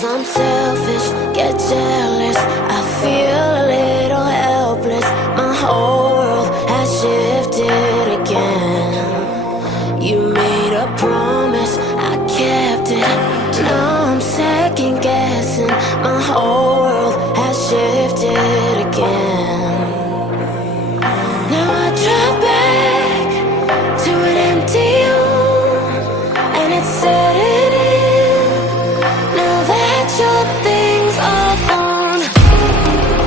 Sometimes I'm selfish, get jealous, I feel a little helpless. My whole world has shifted again. You made a promise, I kept it. Now I'm second guessing. My whole world has shifted again. Now I drive back to an empty home, and it's setting in. Now that your things are gone,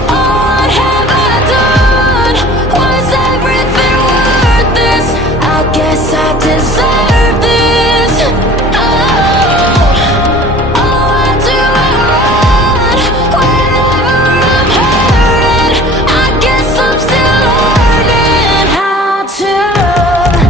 what have I done? Was everything worth this? I guess I deserve this. Oh, do I run whenever I'm hurting? I guess I'm still learning how to love.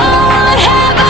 What have I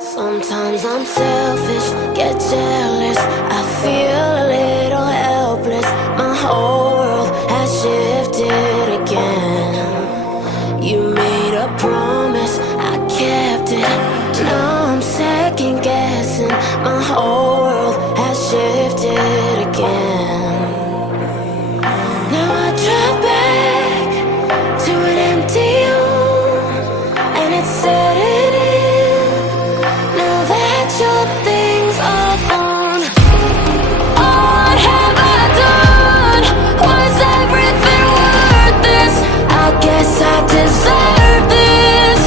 Sometimes I'm selfish, get jealous, I feel a little helpless. My whole world has shifted again. You made a promise, I kept it. Now I'm second guessing. My whole world has shifted again. Now I drive back to an empty home, and it's setting in. Now that your things are gone, what have I done? Was everything worth this? I guess I deserve this.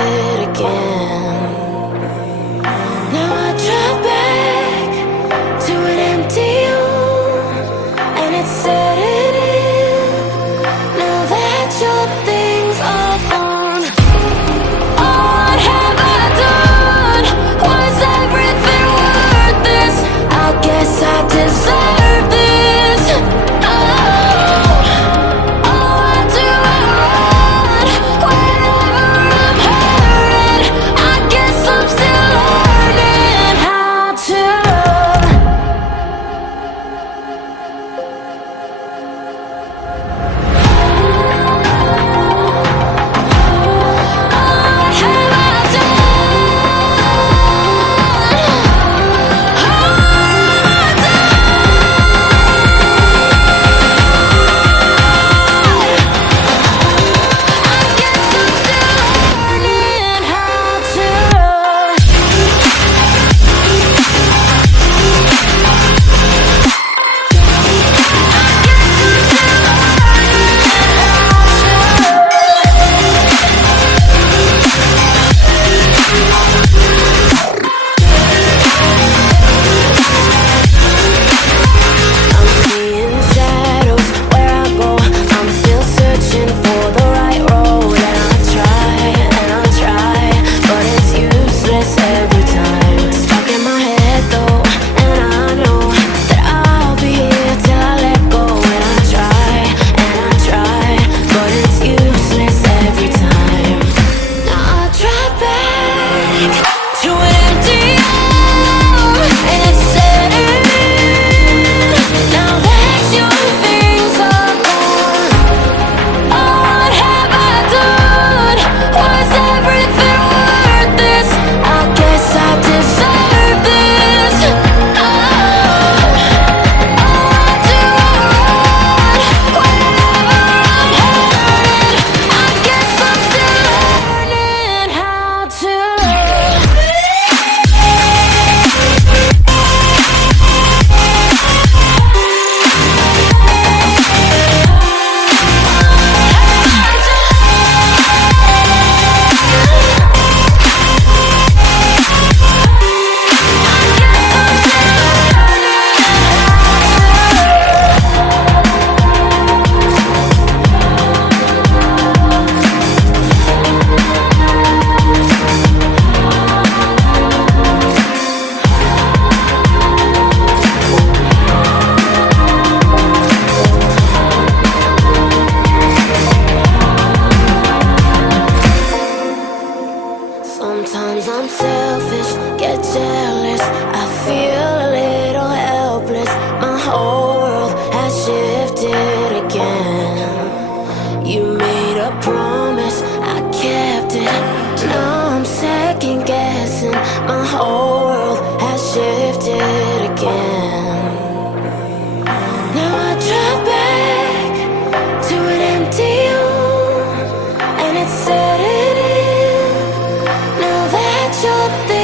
shifted again. Now I drive back to an empty home, and it's setting in. Now that your things are gone, what have I done? Was everything worth this? I guess I deserve this. Why do I run whenever I'm hurting? I guess I'm still learning how to love. What have I Sometimes I'm selfish, get jealous. I feel a little helpless. My whole world has shifted again. You made a promise, I kept it. Now I'm second guessing. My whole world has shifted again. Now I drive back to an empty home, and it's setting in. Now that you're there,